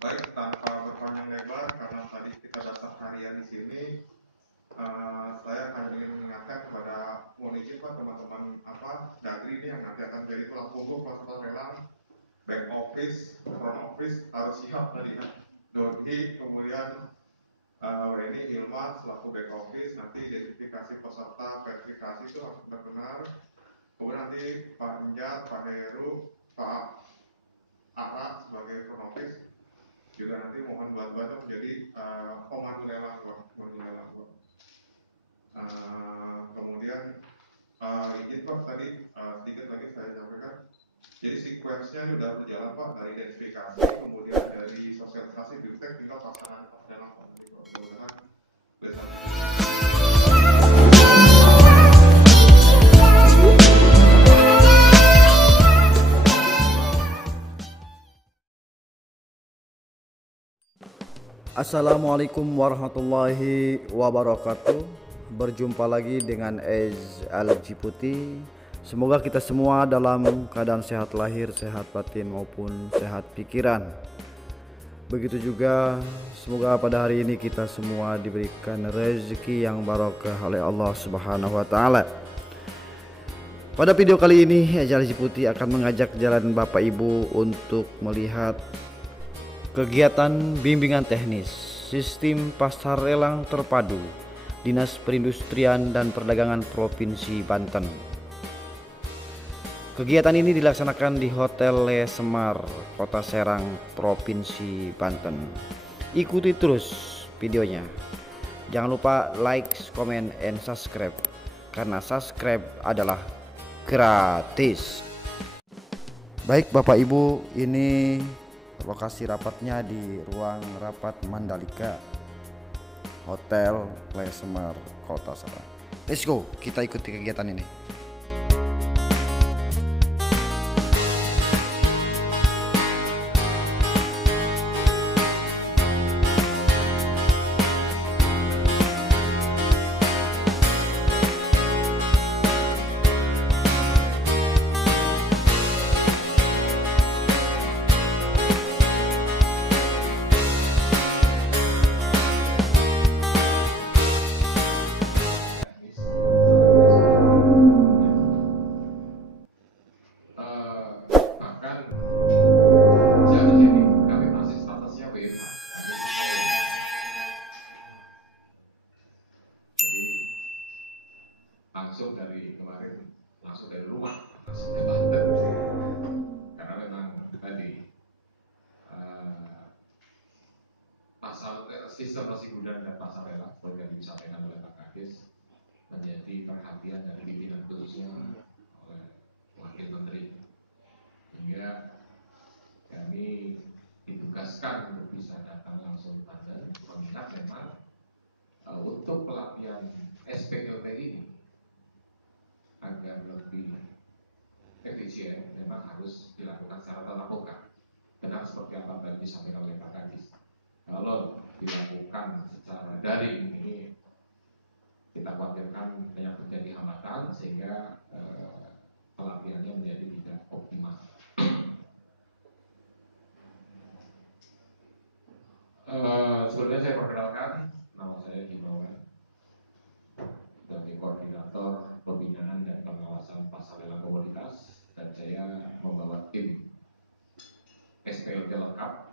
Baik, tanpa berpanjang lebar, karena tadi kita dasar harian di sini, saya hanya ingin mengingatkan kepada mohon izin Pak teman-teman Dagri ini yang nanti akan jadi tulang punggung proses lelang, back office, front office harus siap tadi ya. Dodi, kemudian WNI Hilma selaku back office, nanti identifikasi peserta verifikasi itu harus benar-benar. Kemudian nanti Pak Injar, Pak Heru, Pak Ara sebagai front office juga nanti mohon bantuannya menjadi pemandu lelang Bang. Kemudian izin Pak tadi sedikit lagi saya sampaikan. Jadi sequence-nya ini sudah berjalan Pak, dari identifikasi, kemudian dari sosialisasi, biptek, tinggal pelaksanaan dalam Pak. Mudah-mudahan bisa. Assalamualaikum warahmatullahi wabarakatuh. Berjumpa lagi dengan Ez Al-Jiputi. Semoga kita semua dalam keadaan sehat lahir, sehat batin maupun sehat pikiran. Begitu juga semoga pada hari ini kita semua diberikan rezeki yang barokah oleh Allah Subhanahu wa taala. Pada video kali ini Ez Al-Jiputi akan mengajak jalan Bapak Ibu untuk melihat kegiatan bimbingan teknis sistem pasar lelang terpadu Dinas Perindustrian dan Perdagangan Provinsi Banten. Kegiatan ini dilaksanakan di Hotel Le Semar, Kota Serang, Provinsi Banten. Ikuti terus videonya. Jangan lupa like, comment, and subscribe, karena subscribe adalah gratis. Baik Bapak Ibu, ini lokasi rapatnya di ruang rapat Mandalika, Hotel Le Semar, Kota Serang. Let's go, kita ikuti kegiatan ini. Langsung dari kemarin, langsung dari rumah atasnya Banten, karena memang tadi sistem nasi gudang dan pasar lelang seperti yang disampaikan oleh Pak Kadis menjadi perhatian dari pimpinan khususnya oleh Wakil Menteri, hingga kami ditugaskan untuk bisa datang langsung ke Banten, mengingat memang untuk pelatihan SPLT ini agar lebih efisien memang harus dilakukan secara tatap muka. Benar seperti apa tadi disampaikan oleh Pak Kadis. Kalau dilakukan secara daring ini kita khawatirkan banyak terjadi hambatan sehingga pelatihannya menjadi tidak optimal. Sebelumnya saya perkenalkan, nama saya Himawan, sebagai koordinator pembinaan dan pengawasan pasar lelang komoditas, dan saya membawa tim SPLT lengkap.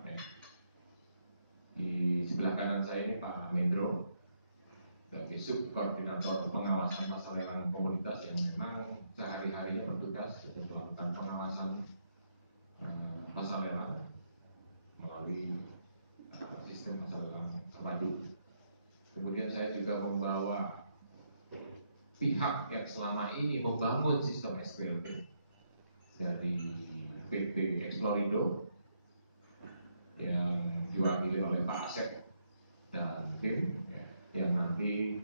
Di sebelah kanan saya ini Pak Mendro, sebagai subkoordinator pengawasan pasar lelang komoditas yang memang sehari-harinya bertugas untuk melakukan pengawasan pasar lelang melalui sistem pasar lelang terpadu. Kemudian saya juga membawa pihak yang selama ini membangun sistem SPLT dari PT Explorindo yang diwakili oleh Pak Asep dan tim, yang nanti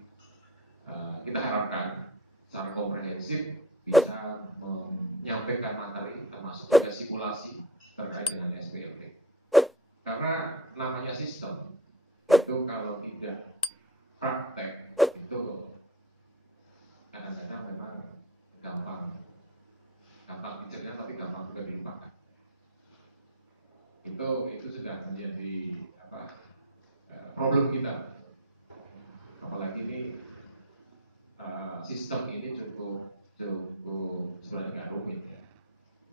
kita harapkan secara komprehensif bisa menyampaikan materi termasuk juga simulasi terkait dengan SPLT. Karena namanya sistem itu kalau tidak praktek itu kadang-kadang memang gampang dicerna tapi gampang juga dilupakan. itu sudah menjadi problem kita. Apalagi ini sistem ini cukup sebenarnya nggak rumit ya.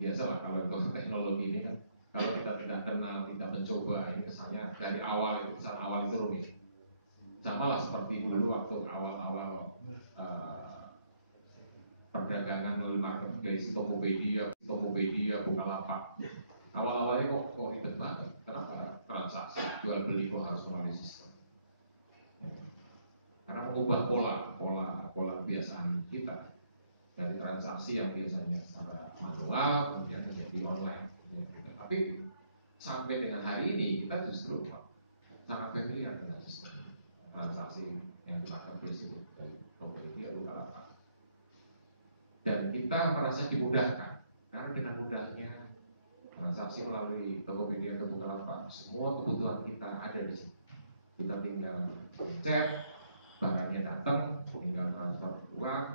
Biasalah kalau untuk teknologi ini kan, kalau kita tidak kenal, tidak mencoba, ini kesannya dari awal itu, kesan awal itu rumit. Sama lah seperti dulu waktu awal-awal perdagangan melalui marketplace, Tokopedia, Bukalapak. Awal-awalnya kok ribet banget. Kenapa? Transaksi jual beli kok harus melalui sistem. Karena mengubah pola kebiasaan kita dari transaksi yang biasanya secara manual kemudian menjadi online. Tapi sampai dengan hari ini kita justru sangat familiar dengan sistem transaksi yang dilakukan itu dari Tokopedia, Bukalapak. Dan kita merasa dimudahkan karena dengan mudahnya transaksi melalui Tokopedia atau Bukalapak, semua kebutuhan kita ada di sini. Kita tinggal chat, barangnya datang, tinggal transfer uang.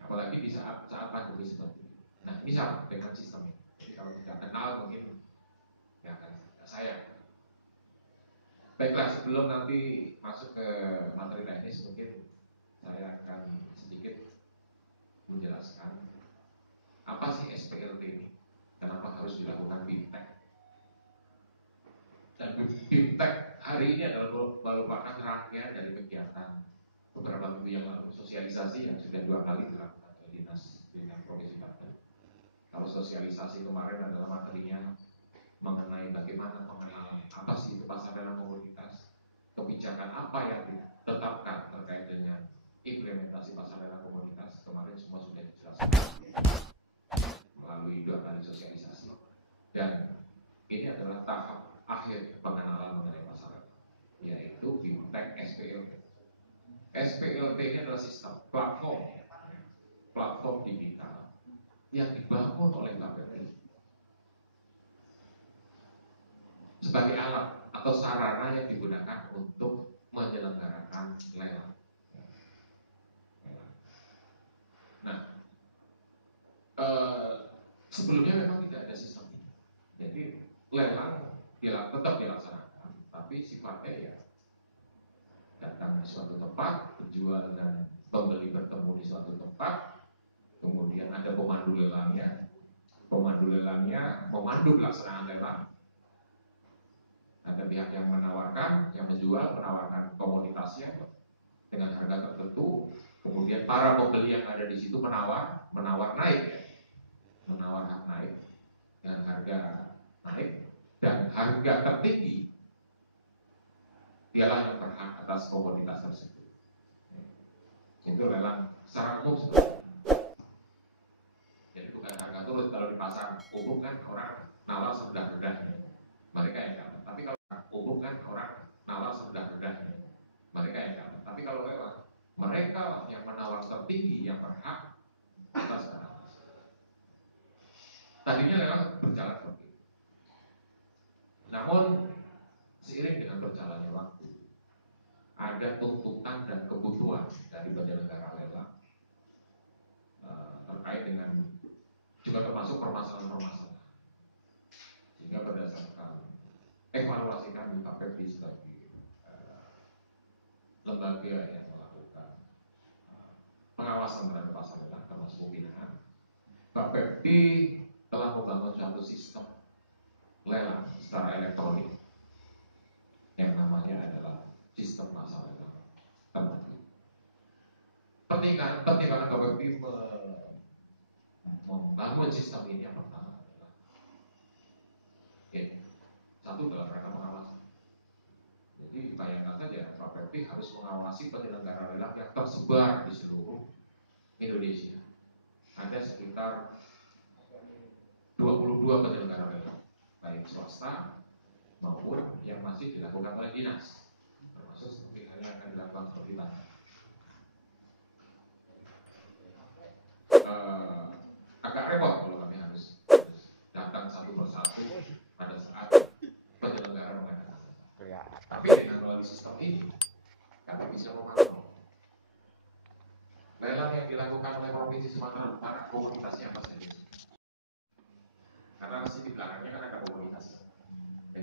Apalagi di saat pandemi seperti ini. Nah, ini salah dengan sistem ini. Jadi kalau tidak kenal mungkin ya akan sayang. Baiklah, sebelum nanti masuk ke materi teknis, mungkin saya akan sedikit menjelaskan apa sih SPLT ini, kenapa harus dilakukan BIMTEK. Dan BIMTEK hari ini adalah merupakan rangkaian dari kegiatan beberapa minggu yang lalu, sosialisasi yang sudah 2 kali dilakukan oleh Dinas Provinsi Banten. Kalau sosialisasi kemarin adalah materinya mengenai bagaimana pengenalan apa sih itu pasar dalam komoditas, kebijakan apa yang ditetapkan terkait dengan implementasi pasar dalam komoditas, kemarin semua sudah dijelaskan melalui 2 kali sosialisasi. Dan ini adalah tahap akhir pengenalan mengenai pasar, yaitu BIMTEK SPLT. SPLT ini adalah sistem platform digital yang dibangun oleh Bapepti sebagai alat atau sarana yang digunakan untuk menyelenggarakan lelang. Nah, sebelumnya memang tidak ada sistem ini. Jadi lelang tetap dilaksanakan, tapi sifatnya ya datang di suatu tempat, penjual dan pembeli bertemu di suatu tempat, kemudian ada pemandu lelangnya memandu pelaksanaan lelang. Ada pihak yang menawarkan, yang menjual, menawarkan komoditasnya dengan harga tertentu, kemudian para pembeli yang ada di situ menawar naik, menawar hak naik dengan harga naik, dan harga tertinggi dialah yang berhak atas komoditas tersebut. Itu lelang secara umum seperti itu. Jadi bukan harga turun. Kalau di pasar umum kan orang nawar serendah-rendahnya, mereka yang dapat. Tapi kalau umum kan orang nawar serendah-rendahnya, mereka yang dapat. Tapi kalau lelang, mereka yang menawar tertinggi yang berhak atas barang. Tadinya lelang berjalan seperti itu. Namun seiring dengan berjalannya waktu, ada tuntutan dan kebutuhan dari penyelenggara lelang terkait dengan juga termasuk permasalahan-permasalahan, sehingga berdasarkan evaluasi kami Bapepti sebagai lembaga yang melakukan pengawasan terhadap pasar lelang termasuk pembinaan, Bapepti telah membangun suatu sistem lelang secara elektronik yang namanya adalah sistem pasar lelang terpadu. Pertimbangan Bapepti membangun sistem ini yang pertama adalah satu dalam rangka pengawasan. Jadi bayangkan saja Bapepti harus mengawasi penyelenggara lelang yang tersebar di seluruh Indonesia. Ada sekitar 22 penyelenggara lelang, baik swasta maupun yang masih dilakukan oleh dinas, termasuk seperti hal yang akan dilakukan seperti tadi. Agak repot kalau kami harus datang satu persatu pada saat penyelenggara mengadakan. Tapi dengan melalui sistem ini, kami bisa memantau lelang yang dilakukan oleh Provinsi Sumatera Utara komunitasnya apa saja. Karena di belakangnya kan ada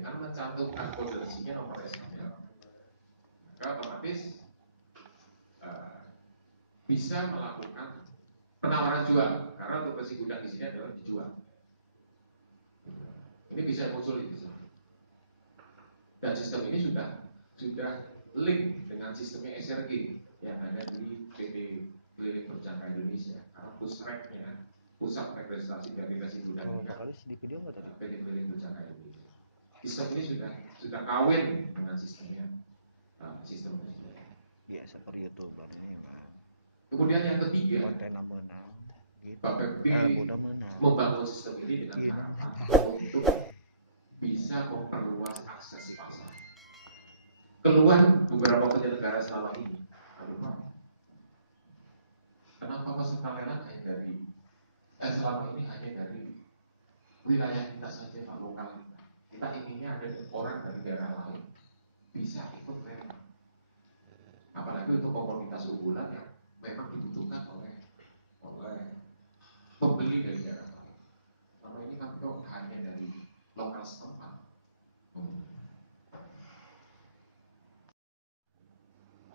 dengan mencantumkan kode resiknya nomor SKL, maka otomatis bisa melakukan penawaran jual, karena untuk resi gudang di sini adalah dijual. Ini bisa muncul di sana. Dan sistem ini sudah link dengan sistemnya SRG yang ada di PT Keliling Berjangka Indonesia. Karena pusreknya, pusat registrasi dari resi gudang PT Keliling Berjangka Indonesia. Sistem ini sudah kawin dengan sistemnya, sistem presiden. Ya, seperti YouTuber ini, Pak. Kemudian yang ketiga, Bapak membangun sistem ini dengan harapan untuk bisa memperluas akses pasar. Keluhan beberapa penyelenggara selama ini, kenapa peserta lelang hanya dari selama ini hanya dari wilayah kita saja, Pak, lokal. Kita inginnya ada orang dari daerah lain bisa ikut lelang. Apalagi untuk komoditas unggulan yang memang dibutuhkan oleh pembeli dari daerah lain. Selama ini kan kok hanya dari lokal setempat.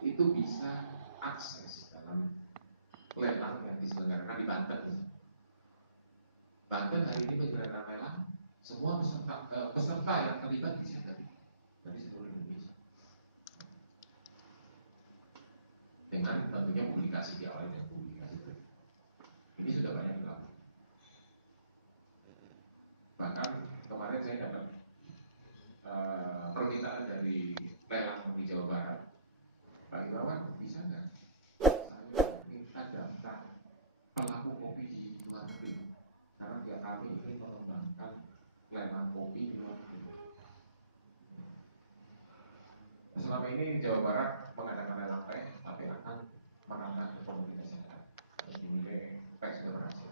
Itu bisa akses dalam lelang yang diselenggarakan di Banten. Banten hari ini menyelenggarakan lelang, semua peserta yang terlibat bisa dari seluruh Indonesia. Dengan tentunya publikasi di awal dan publikasi ini sudah banyak dilakukan. Bahkan kemarin saya dapat permintaan dari lelang di Jawa Barat, Pak Iwawan, bisa nggak saya minta daftar pelaku kopi di luar negeri, karena kami ingin mengembangkan lelang kopi di luar negeri. Selama ini Jawa Barat mengadakan lelang teh, tapi akan menambah ke komunitas yang ada. Ini teh sudah berhasil.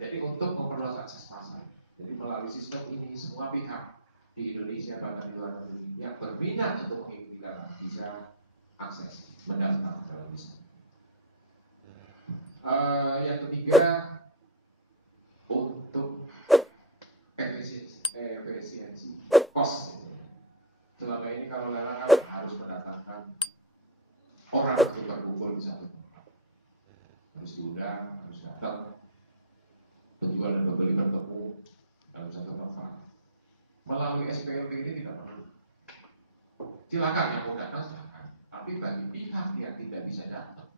Jadi untuk memperluas akses pasar, jadi melalui sistem ini semua pihak di Indonesia bahkan di luar negeri yang berminat untuk mengikuti lelang bisa akses mendaftar dalam sistem. Yang ketiga, untuk efisiensi cost. Selama ini kalau lelang harus mendatangkan orang untuk berkumpul di satu tempat, harus diundang, harus datang, penjual dan pembeli bertemu dalam satu tempat. Melalui SPLT ini tidak perlu. Silakan yang mau datang silakan. Tapi bagi pihak yang tidak bisa datang,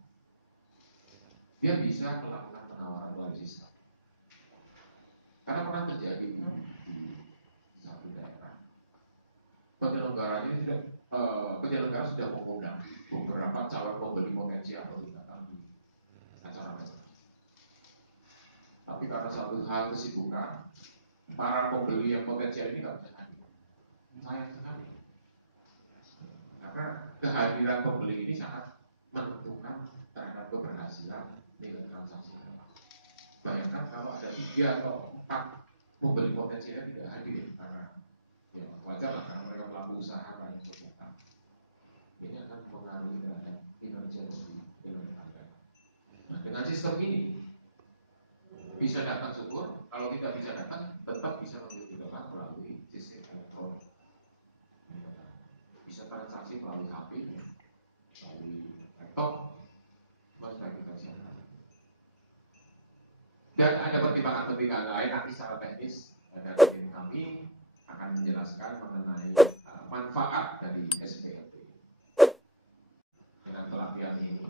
dia bisa melakukan penawaran melalui sistem. Karena pernah terjadi di satu daerah, penyelenggara sudah mengundang beberapa calon pembeli potensial untuk datang di acara mereka. Tapi karena satu hal kesibukan, para pembeli yang potensial ini nggak bisa hadir. Sayang sekali. Karena kehadiran pembeli ini sangat menentukan terhadap keberhasilan nilai transaksi. Bayangkan kalau ada 3 atau 4 pembeli potensialnya tidak hadir, karena ya wajar lah, karena mereka pelaku usaha banyak kegiatan. Ini akan mengaruhi terhadap kinerja dari nilai harga. Nah, dengan sistem ini bisa datang syukur, kalau tidak bisa datang tetap bisa mengikuti lelang melalui sistem elektronik. Bisa transaksi melalui HP, melalui laptop, melalui versi. Dan ada pertimbangan-pertimbangan lain nanti secara teknis dari tim kami akan menjelaskan mengenai manfaat dari SPLT. Dengan pelatihan ini,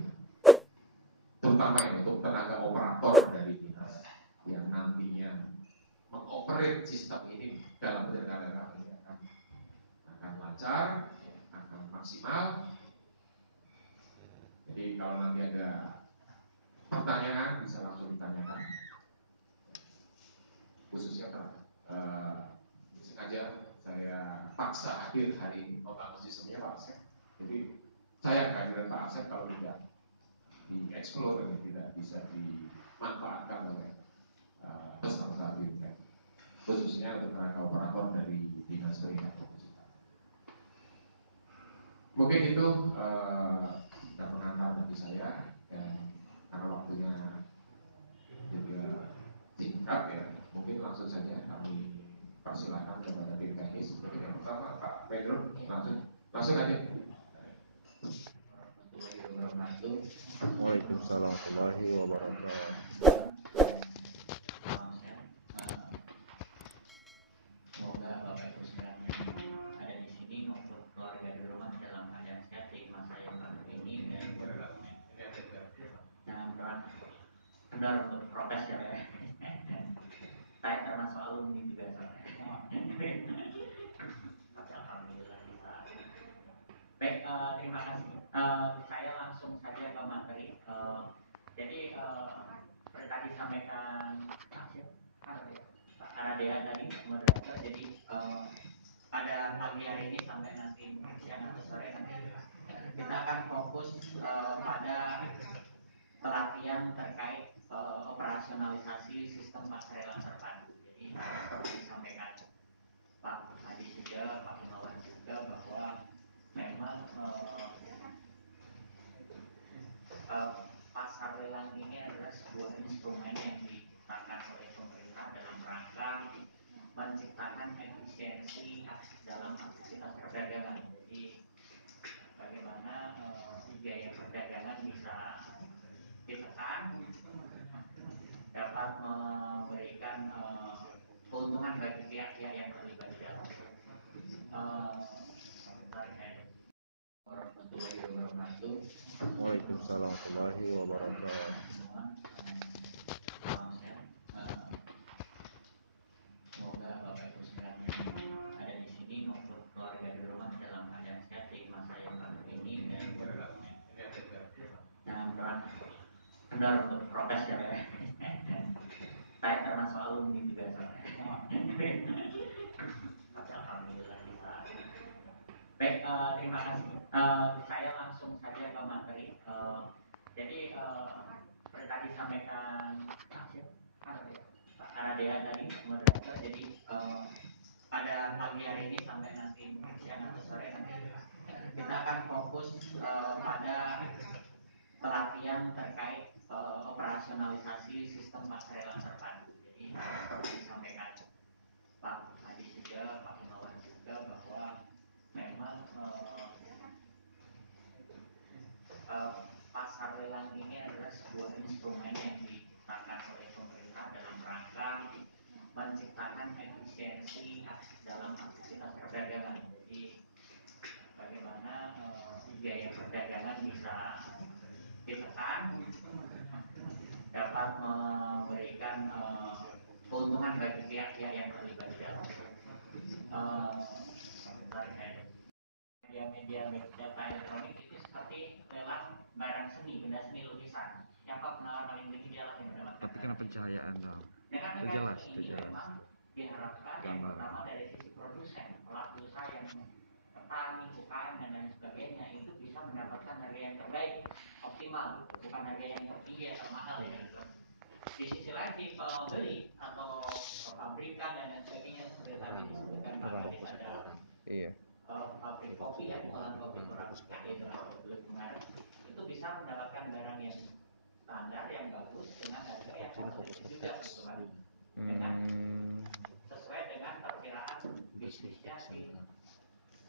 terutama untuk tenaga operator dari dinas yang nantinya mengoperate sistem ini dalam penyelenggaraan ini akan lancar, akan maksimal. Jadi kalau nanti ada pertanyaan bisa langsung ditanyakan. Khususnya sengaja saya paksa hadir hari ini membangun sistemnya Pak Asep. Jadi saya kehadiran Pak Asep kalau tidak dieksplor, tidak bisa dimanfaatkan oleh peserta BIMTEK, khususnya untuk tenaga operator dari dinas pendidikan. Mungkin itu pengantar dari saya, dan karena waktunya juga singkat, benar untuk prokes ya Pak. Saya termasuk alumni juga soalnya. Tapi alhamdulillah bisa. Baik, terima kasih. Saya langsung saja ke materi. Jadi seperti tadi sampaikan Pak Karadea tadi moderator. Jadi pada pagi hari ini sampai nanti siang atau sore nanti kita akan fokus pada pelatihan terkait operasionalisasi sistem pasarela terpadu. Jadi seperti disampaikan Pak Hadi juga, Pak Imawan juga bahwa memang pasar lelang ini adalah sebuah instrumen yang diciptakan oleh pemerintah dalam rangka menciptakan efisiensi dalam aktivitas perdagangan. Jadi bagaimana biaya perdagangan bisa ditekan, dapat memberikan keuntungan bagi pihak-pihak yang terlibat di dalam. Warahmatullahi wabarakatuh. Waalaikumsalam warahmatullahi wabarakatuh. Semoga Bapak Ibu sekalian ada di sini maupun keluarga di rumah dalam keadaan sehat di masa yang baru ini dan benar untuk prokes ya Pak. Saya termasuk alumni juga soalnya. Tapi alhamdulillah bisa. Baik, terima kasih. Saya langsung saja ke materi. Jadi seperti tadi sampaikan Pak Karadea tadi moderator. Jadi pada pagi hari ini sampai nanti siang atau sore nanti kita akan fokus pada pelatihan terkait operasionalisasi sistem pasarela terpadu. Jadi seperti disampaikan Pak Hadi juga, Pak Imawan juga bahwa memang pasar lelang ini adalah sebuah instrumen yang diciptakan oleh pemerintah dalam rangka menciptakan efisiensi dalam aktivitas perdagangan. Jadi bagaimana biaya perdagangan bisa ditekan, dapat memberikan keuntungan bagi pihak-pihak yang terlibat di dalam. Media data elektronik itu seperti lelang barang seni, benda seni lukisan. Yang penawar paling tinggi adalah yang mendapatkan. Tapi kan pencahayaan dong. Dengan Itu jelas, mekanisme itu ini jelas. memang diharapkan yang pertama dari sisi produsen, pelaku usaha yang petani, UKM dan lain sebagainya itu bisa mendapatkan harga yang terbaik, optimal, bukan harga yang tertinggi atau mahal ya. Di sisi lain si pembeli atau pabrikan dan lain sebagainya seperti tadi disebutkan Pak Tadi pada pabrik kopi ya, bukan kopi Torabika itu belum mengarah, itu bisa mendapatkan barang yang standar yang bagus dengan harga yang kompetitif juga gitu kan, dengan sesuai dengan perkiraan bisnisnya si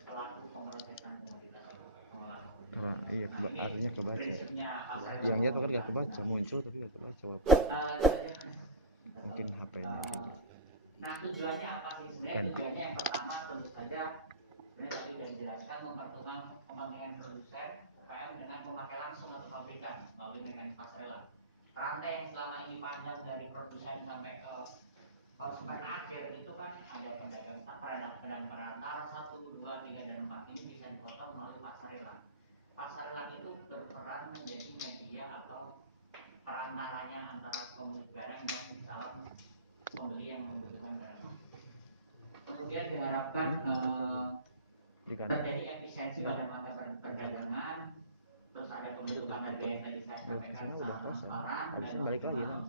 pelaku pemrosesan komoditas itu pengolahan. Iya, Nah, artinya kebaca. Prinsipnya pasar Yang itu kan nggak kebaca, muncul tapi nggak kebaca. Mungkin HP-nya. Nah, tujuannya apa sih? Sebenarnya tujuannya yang pertama tentu saja sebenarnya tadi sudah dijelaskan mempertemukan kepentingan produsen UKM dengan memakai langsung atau pabrikan melalui mekanisme pasarela. Rantai yang selama ini panjang dari produsen sampai ke konsumen akhir itu kan ada pedagang perantara 1, 2, 3 dan 4 ini bisa dipotong melalui pasarela. Pasarela itu berperan menjadi media atau perantaranya antara pemilik barang dan calon pembeli yang membutuhkan barang. Kemudian diharapkan terjadi efisiensi pada mata perdagangan, terus ada pembentukan harga yang tadi saya sampaikan secara transparan dan balik lagi kan?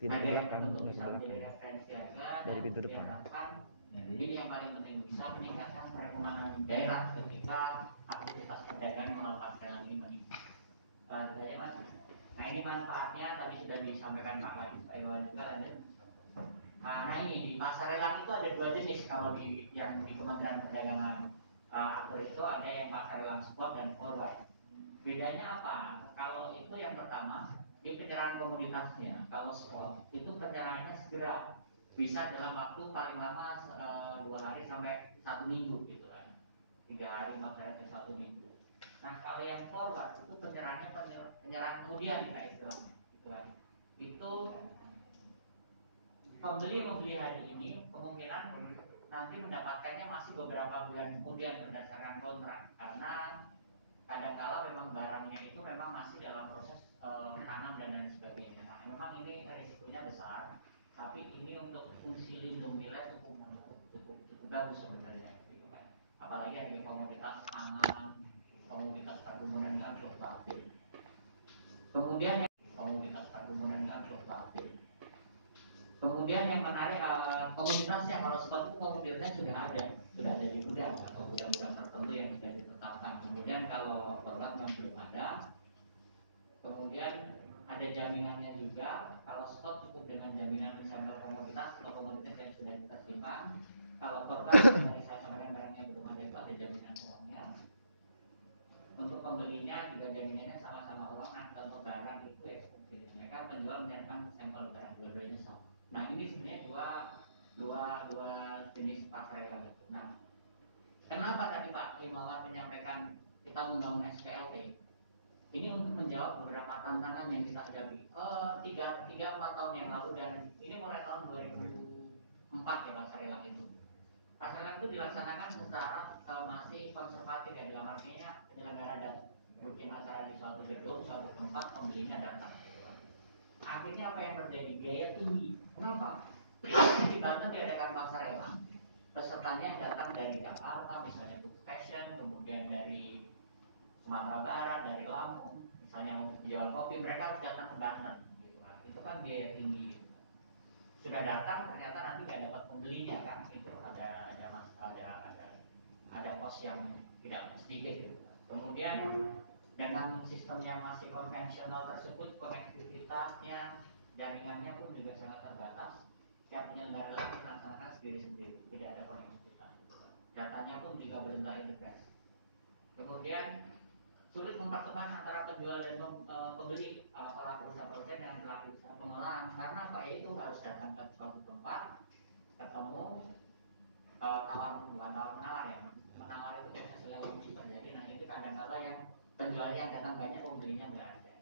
Tidak ke belakang, nggak ke belakang. Dari pintu depan. Ini yang paling penting bisa meningkatkan perekonomian daerah ketika aktivitas perdagangan melalui lelang ini meningkat. Saja mas. Nah ini manfaatnya tadi sudah disampaikan Pak Hadi, Pak Iwan juga lanjut. Nah ini di pasar lelang itu ada 2 jenis kalau yang di Kementerian Perdagangan atur itu ada yang pasar lelang spot dan forward. Bedanya apa? Kalau itu yang pertama di penyerahan komoditasnya, kalau spot itu penyerahannya segera, bisa dalam waktu paling lama 2 hari sampai 1 minggu gitu kan, 3 hari 4 hari sampai 1 minggu. Nah kalau yang forward itu penyerahannya penyerahan kemudian kita istilahnya gitu kan. pembeli membeli hari ini kemungkinan nanti mendapatkannya masih beberapa bulan kemudian berdasarkan kontrak, karena kadangkala memang barangnya itu memang masih dalam proses tanam dan lain sebagainya. Nah, memang ini risikonya besar, tapi ini untuk fungsi lindung nilai cukup bagus sebenarnya. Apalagi ada komoditas pangan, komoditas perkebunan kan fluktuatif. Kemudian komoditas perkebunan kan fluktuatif. Kemudian yang menarik komoditasnya, kalau sepatu komoditasnya sudah ada di gudang atau gudang-gudang tertentu yang sudah ditetapkan. Kemudian kalau produk yang belum ada, kemudian ada jaminannya juga. Kalau stok cukup dengan jaminan misalnya komoditas atau komoditas yang sudah ditersimpan. Kalau produk dari saya sampaikan barangnya belum ada, itu ada jaminan uangnya. Untuk pembelinya juga jaminannya sama-sama uang. Nah, untuk barang itu eksklusif. Mereka penjual menyiapkan sampel barang, dua-duanya sama. Nah, ini sebenarnya dua jenis pasar yang. Nah, kenapa tadi Pak Himawan menyampaikan kita membangun SPLT? Ini untuk menjawab beberapa tantangan yang kita hadapi. 3-4 tahun yang lalu, dan ini mulai tahun 2004 ya pasar lelang itu. Pasar lelang itu dilaksanakan secara masih konservatif ya, dalam artinya penyelenggara dan bikin acara di suatu gedung, suatu tempat, pembelinya datang. Akhirnya apa yang terjadi? Biaya tinggi. Kenapa? Di Banten diadakan pasar lelang, pesertanya yang datang dari Jakarta, misalnya untuk fashion, kemudian dari Sumatera Barat, dari Lampung, misalnya mau jual kopi, mereka harus datang ke Banten. Gitu kan. Itu kan biaya tinggi. Sudah datang, ternyata nanti nggak dapat pembelinya kan? Itu ada kos yang tidak sedikit. Gitu. Kemudian dengan sistem yang masih konvensional tersebut, konektivitasnya, jaringannya pun juga sangat terbatas. Setiap penyelenggara lain melaksanakan sendiri-sendiri, tidak ada konektivitas. Datanya pun juga belum terintegrasi. Kemudian sulit mempertemukan antara penjual dan pembeli, pelaku usaha produsen dan pelaku usaha pengolahan. Karena apa? Ya itu harus datang ke suatu tempat, ketemu, tawar menawar ya. Menawar itu proses lelang juga. Jadi nah ini kadang-kala yang penjualnya yang datang banyak, pembelinya enggak ada.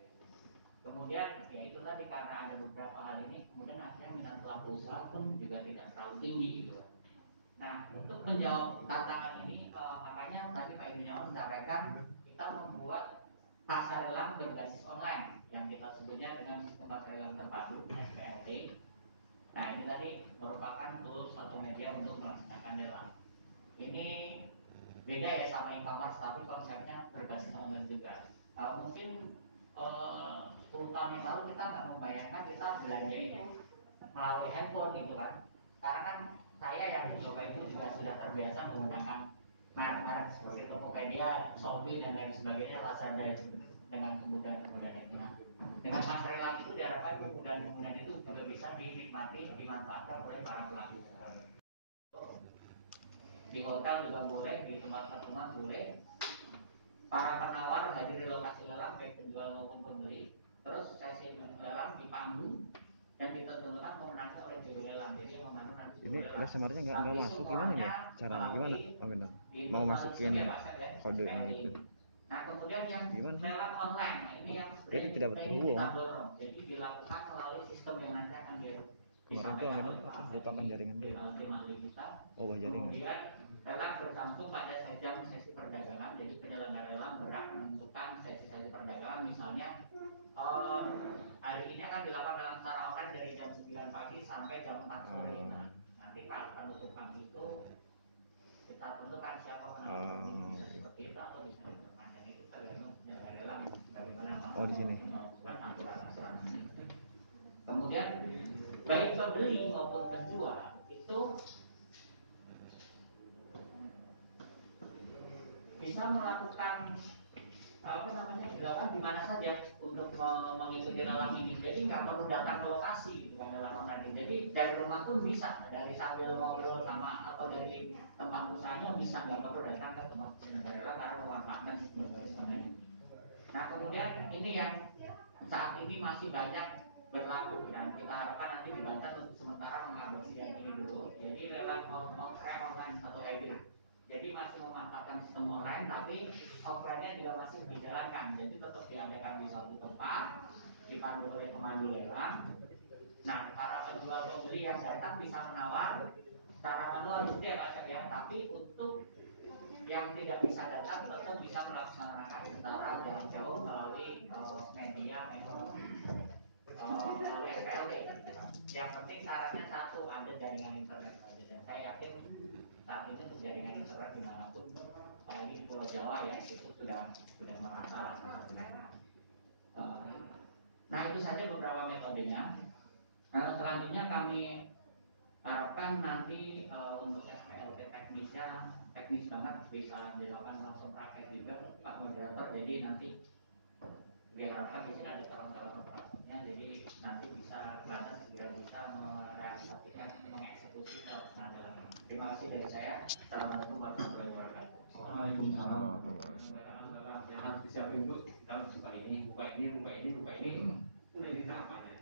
Kemudian ya itu tadi, karena ada beberapa hal ini, kemudian akhirnya minat pelaku usaha pun juga tidak terlalu tinggi gitu. Nah, untuk menjawab tantangan ini, makanya tadi Pak Ibnu menyampaikan kita membuat pasar lelang berbasis online yang kita sebutnya dengan sistem pasar lelang terpadu (SPLT). Nah, ini tadi merupakan tools atau media untuk melaksanakan lelang. Ini beda ya sama e-commerce, tapi konsepnya berbasis online juga. Mungkin 10 tahun yang lalu kita nggak membayangkan kita belanja itu melalui handphone gitu kan. Karena kan saya yang mencoba itu juga sudah terbiasa menggunakan merek-merek seperti Tokopedia, Shopee dan lain sebagainya, Lazada dengan kemudahan-kemudahan itu. Nah, dengan pasar lelang itu diharapkan kemudahan-kemudahan itu juga bisa dinikmati, dimanfaatkan oleh para pelaku usaha. Di hotel juga boleh, di tempat patungan boleh. Para penawar hadir di lokasi lelang, baik penjual maupun pembeli. Terus sesi lelang dipandu dan ditentukan pemenangnya oleh juru lelang. Jadi yang memenang nanti juru lelang. Customernya nggak mau masuk, gimana ya caranya, gimana Pak Winan mau masukin kode gitu. Nah, kemudian yang Gimana? lelang online, nah ini yang Kayaknya tidak kita berhubung. dorong. Jadi dilakukan melalui sistem yang nanti akan Kemarin tuh Amin bukakan jaringan dulu. Oh, jaringan. Kemudian lelang berlangsung pada jam sesi perdagangan. Jadi penyelenggara lelang berhak menentukan sesi-sesi perdagangan. Misalnya hari ini akan dilakukan dalam cara online dari jam 9 pagi sampai jam 4 sore. Nah, nanti kalau penutupan itu kita tentukan siapa menentukan, ini bisa seperti itu atau bisa diperpanjang. Itu tergantung penyelenggara lelang bagaimana di sini. aturan. Kemudian baik pembeli maupun penjual itu bisa melakukan dilakukan di mana saja untuk mengikuti lelang ini. Jadi nggak perlu datang ke lokasi gitu kan lelang tadi. Jadi dari rumah pun bisa, dari sambil ngobrol sama atau dari tempat usahanya bisa, nggak perlu datang ke tempat penyelenggara lelang karena memanfaatkan sistem ini. Nah, kemudian ini yang saat ini masih banyak berlaku dan kita harapkan nanti di Banten untuk sementara mengadopsi yang ini dulu. Jadi lelang offline atau hybrid. Jadi masih memanfaatkan sistem online, tapi offline-nya juga masih dijalankan. Jadi tetap diadakan di suatu tempat, dipandu oleh pemandu lelang. Nah, para penjual pembeli yang selanjutnya kami harapkan nanti untuk SPLT teknisnya teknis banget bisa dilakukan langsung praktek juga Pak Moderator. Jadi nanti diharapkan di sini ada calon-calon operasinya, jadi nanti bisa lantas segera bisa merealisasikan mengeksekusi dalam pengadilan. Terima kasih dari saya. Assalamualaikum warahmatullahi wabarakatuh. Waalaikumsalam. Jangan disiapin Bu, kita buka ini, buka ini, buka ini, buka ini. Nah ini tahapannya.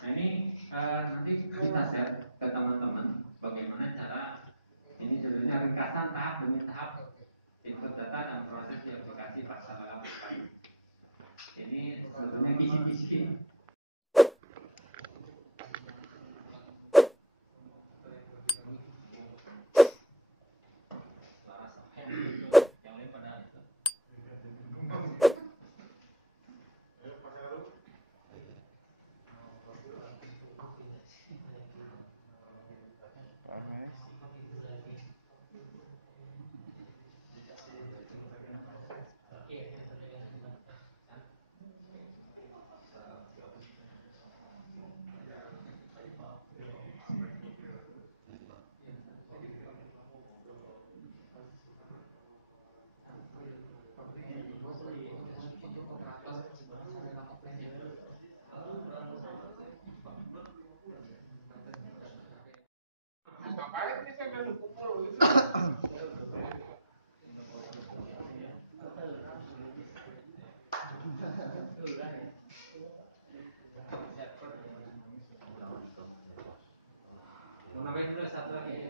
Nah ini nanti kita share ke teman-teman bagaimana cara, ini judulnya ringkasan tahap demi tahap input data dan proses verifikasi pasal 8. Ini sebetulnya kisi-kisi. Yang lain pada itu. Namanya dulu satu lagi ya.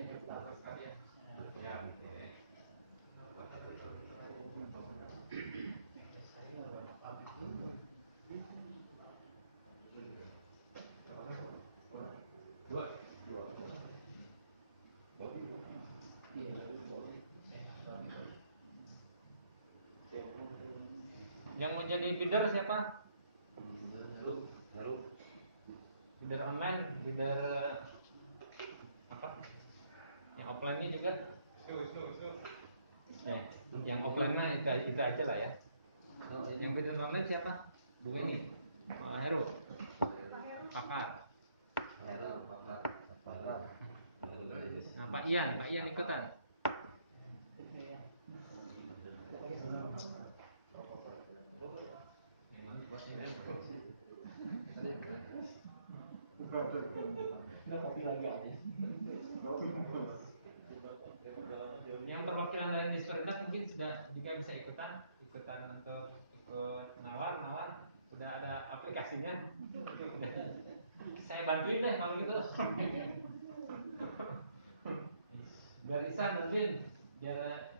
Yang menjadi bidder siapa? Bidder online, bidder apa? Yang offline-nya juga? Yang offline-nya itu aja lah ya. Yang bidder online siapa? Bu ini, Pak Heru, Pakar. Nah, Pak Ian ikutan. Yang perwakilan dari Disparitas mungkin sudah juga bisa ikutan untuk ikut nawar, sudah ada aplikasinya. Saya bantuin deh kalau gitu. Biar bisa bantuin, biar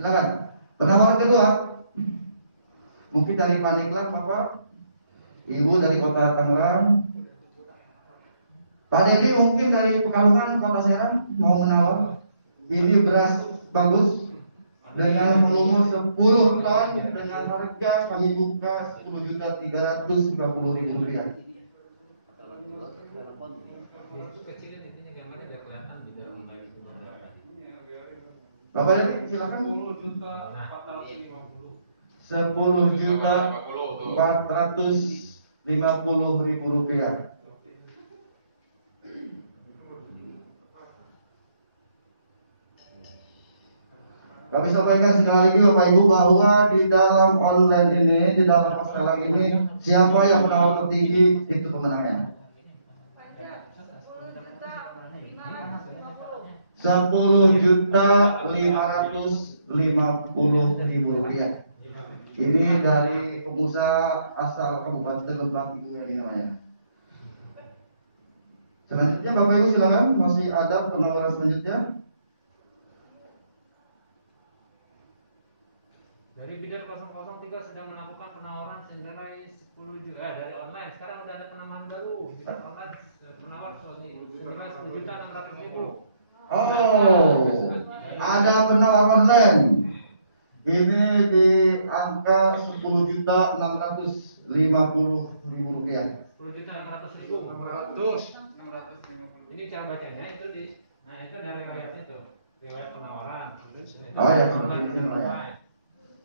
Silakan. Penawaran kedua, mungkin dari Paniklat, Bapak, Ibu dari Kota Tangerang, Pak Dedi mungkin dari Pekalongan, Kota Serang, mau menawar. Ini beras bagus dengan volume 10 ton dengan harga kami buka 10.350.000 rupiah. kecilin itunya gambarnya biar kelihatan bidder online itu berapa. Bapak Dedi silakan. 10.450.000 rupiah. Kami sampaikan sekali lagi Bapak Ibu bahwa di dalam online ini, di dalam perselang ini, siapa yang menawar tertinggi itu pemenangnya. 10.550.000 rupiah. Ini dari pengusaha asal Kabupaten Lebak ini namanya. Selanjutnya Bapak Ibu silakan, masih ada penawaran selanjutnya. Dari bidar 003 sedang melakukan penawaran senilai 10 juta dari online. Sekarang udah ada penambahan baru. Bidar online penawar senilai 10.600.000. Oh, ada penawar online. Ini di angka 10.650.000 rupiah. 10.600.000. 600. Ini cara bacanya itu di. Nah itu dari riwayat itu, riwayat penawaran. Oh ya, seperti ini ya.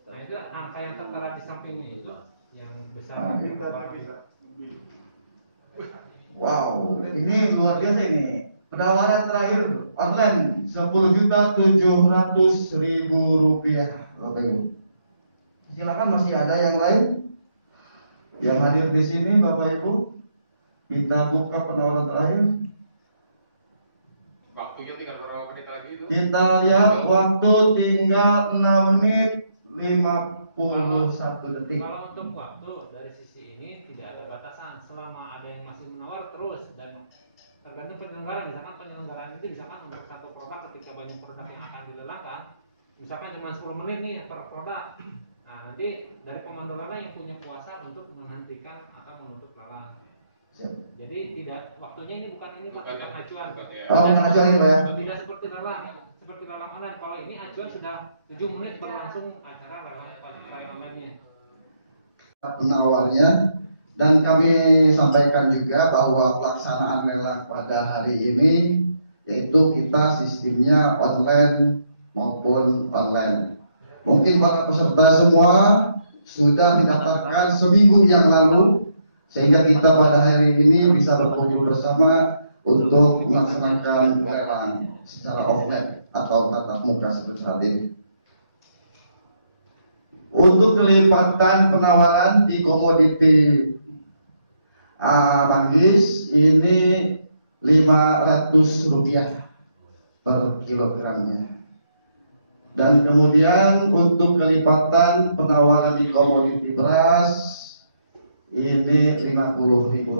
Nah itu angka yang tertera di sampingnya itu yang besar. Wow, ini luar biasa ini. Penawaran terakhir online 10.700.000 rupiah, Bapak Ibu. Silakan, masih ada yang lain yang hadir di sini, Bapak Ibu. Kita buka penawaran terakhir. Waktunya tinggal berapa menit lagi itu? Kita lihat waktu tinggal 6 menit 51 detik. Kalau untuk waktu dari sisi ini tidak ada batasan, selama ada yang masih menawar terus dan tergantung penyelenggara. Misalkan penyelenggaraan itu misalkan untuk satu produk, ketika banyak produk yang akan dilelangkan, misalkan cuma 10 menit nih per produk. Nah nanti dari pemandu lelang yang punya kuasa untuk menghentikan atau menutup lelang. Siap. Jadi tidak, waktunya ini bukan acuan. Oh, bukan acuan ini Pak ya? Tidak seperti lelang online. Kalau ini acuan sudah 7 menit berlangsung acara lelang online-nya. Penawarnya, dan kami sampaikan juga bahwa pelaksanaan lelang pada hari ini yaitu kita sistemnya online maupun online. Mungkin para peserta semua sudah mendaftarkan seminggu yang lalu, sehingga kita pada hari ini bisa berkumpul bersama untuk melaksanakan lelang secara offline atau tatap muka seperti saat ini. Untuk kelipatan penawaran di komoditi manggis ini Rp500 per kilogramnya. Dan kemudian untuk kelipatan penawaran di komoditi beras ini Rp50.000.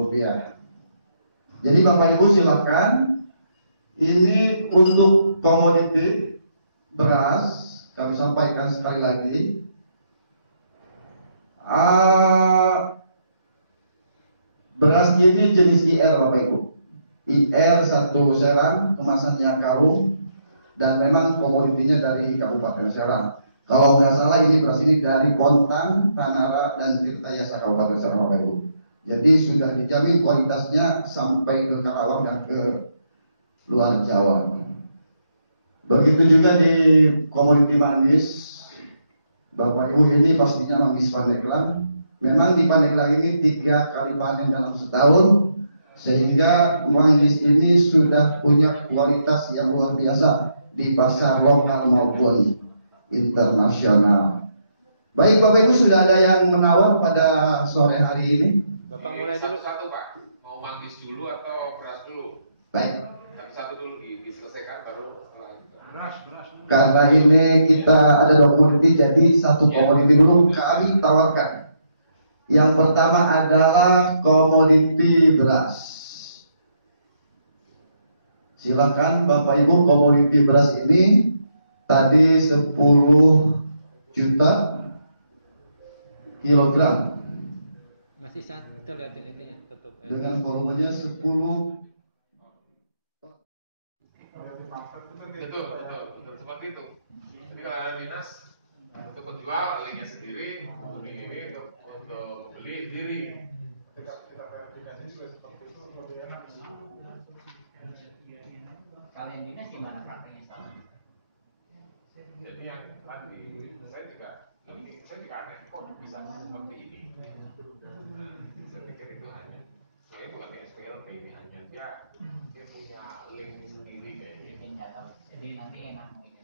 Jadi Bapak Ibu silakan. Ini untuk komoditi beras, kami sampaikan sekali lagi. Beras ini jenis IR Bapak Ibu. IR 1 Serang, kemasannya karung, dan memang komoditinya dari Kabupaten Serang. Kalau nggak salah ini beras ini dari Bontang, Tanara, dan Tirtayasa Kabupaten Serang Bapak Ibu. Jadi sudah dijamin kualitasnya sampai ke Karawang dan ke luar Jawa. Begitu juga di komoditi manggis, Bapak Ibu, ini pastinya manggis Pandeglang. Memang di Pandeglang ini 3 kali panen dalam setahun, sehingga manggis ini sudah punya kualitas yang luar biasa di pasar lokal maupun internasional. Baik Bapak Ibu, sudah ada yang menawar pada sore hari ini? Bapak mulai satu-satu Pak. Mau manggis dulu atau beras dulu? Baik. Satu dulu diselesaikan baru beras dulu. Karena ini kita ada 2 komoditi, jadi satu komoditi dulu kami tawarkan. Yang pertama adalah komoditi beras. Silakan Bapak Ibu, komoditi beras ini tadi 10 juta kilogram. Masih satu lihat ini tutup. Dengan volumenya 10. Betul seperti itu. Jadi kalau ada dinas untuk menjual linknya sendiri, untuk ini untuk beli sendiri. Kita verifikasi juga seperti itu lebih enak. Kalau yang dinas gimana prakteknya soalnya? Jadi yang tadi saya juga aneh kok bisa seperti ini. Saya pikir itu hanya bukan SPLT, ini hanya dia punya link sendiri kayaknya. Nggak tahu. Jadi nanti enak mungkin.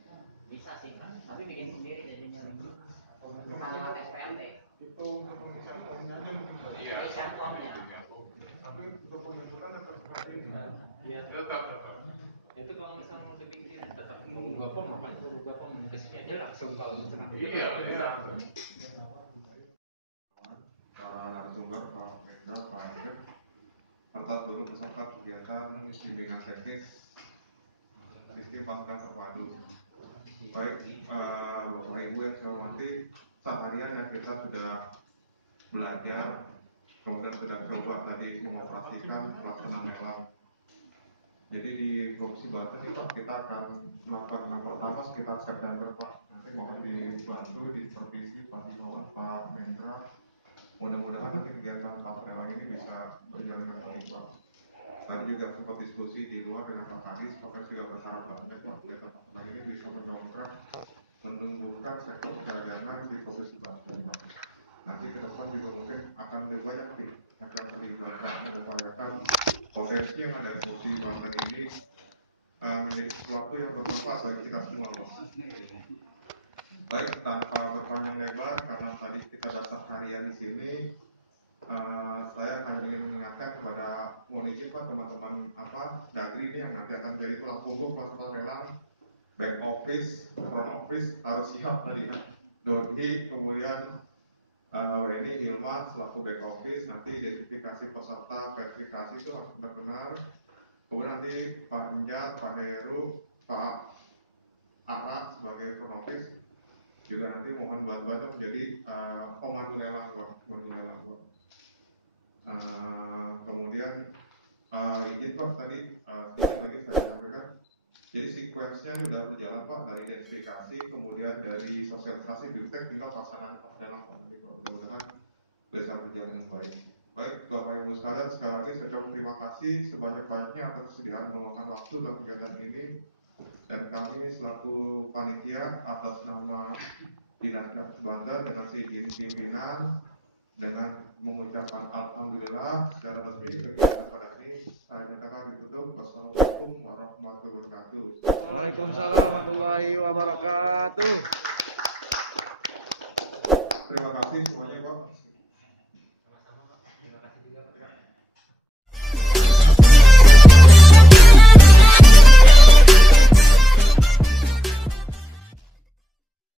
Bisa sih, tapi bikin sendiri jadinya. Bukan lewat SPLT. Itu untuk pengisian formnya aja mungkin. Iya. Pengisian formnya. Tapi untuk pengusuran akan seperti ini. Tetap. Itu kalau misalnya mau dibikin kalau misalkan Iya. para narasumber, Pak Hendra, Pak Asep, serta seluruh peserta kegiatan bimbingan teknis sistem pasca terpadu. Baik, Bapak Ibu yang saya hormati, seharian yang kita sudah belajar, kemudian sudah coba tadi mengoperasikan pelaksanaan lelang. Jadi di Provinsi Banten itu kita akan melakukan yang pertama sekitar September, Pak. Nanti mohon dibantu di supervisi Pak Iwan, Pak Hendra. Mudah-mudahan nanti kegiatan lelang ini bisa berjalan dengan baik, Pak. Tadi juga sempat diskusi di luar dengan Pak Kadis, Pak juga berharap banget Pak kegiatan lelang ini bisa mendongkrak menumbuhkan sektor perdagangan di Provinsi Banten, Pak. Nanti ke depan juga mungkin akan lebih banyak akan terlibat mengupayakan potensi yang ada di Provinsi Banten ini menjadi sesuatu yang bermanfaat bagi kita semua, Pak. Baik, tanpa berpanjang lebar karena tadi kita datang harian di sini, saya akan ingin mengingatkan kepada mohon izin Pak teman-teman Dagri ini yang nanti akan jadi tulang punggung pelaksanaan lelang, back office, front office harus siap tadi kan. Dodi, kemudian WNI, Hilman selaku back office, nanti identifikasi peserta, verifikasi itu harus benar-benar. Kemudian nanti Pak Injat, Pak Heru, Pak Ara sebagai front office juga nanti mohon bantuannya menjadi pemandu lelang, Pak. Kemudian izin Pak tadi sedikit lagi saya sampaikan. Jadi sequence-nya sudah berjalan Pak, dari identifikasi, kemudian dari sosialisasi, bimtek, tinggal pelaksanaan lelang Pak. Mudah-mudahan bisa berjalan dengan baik. Baik, Bapak Ibu sekalian, sekali lagi saya ucapkan terima kasih sebanyak-banyaknya atas kesediaan meluangkan waktu dalam kegiatan ini. Dan kami selaku panitia atas nama Dinas Kapus Banten dengan seizin pimpinan dengan mengucapkan alhamdulillah secara resmi kegiatan pada ini saya nyatakan ditutup. Wassalamualaikum warahmatullahi wabarakatuh. Waalaikumsalam warahmatullahi wabarakatuh.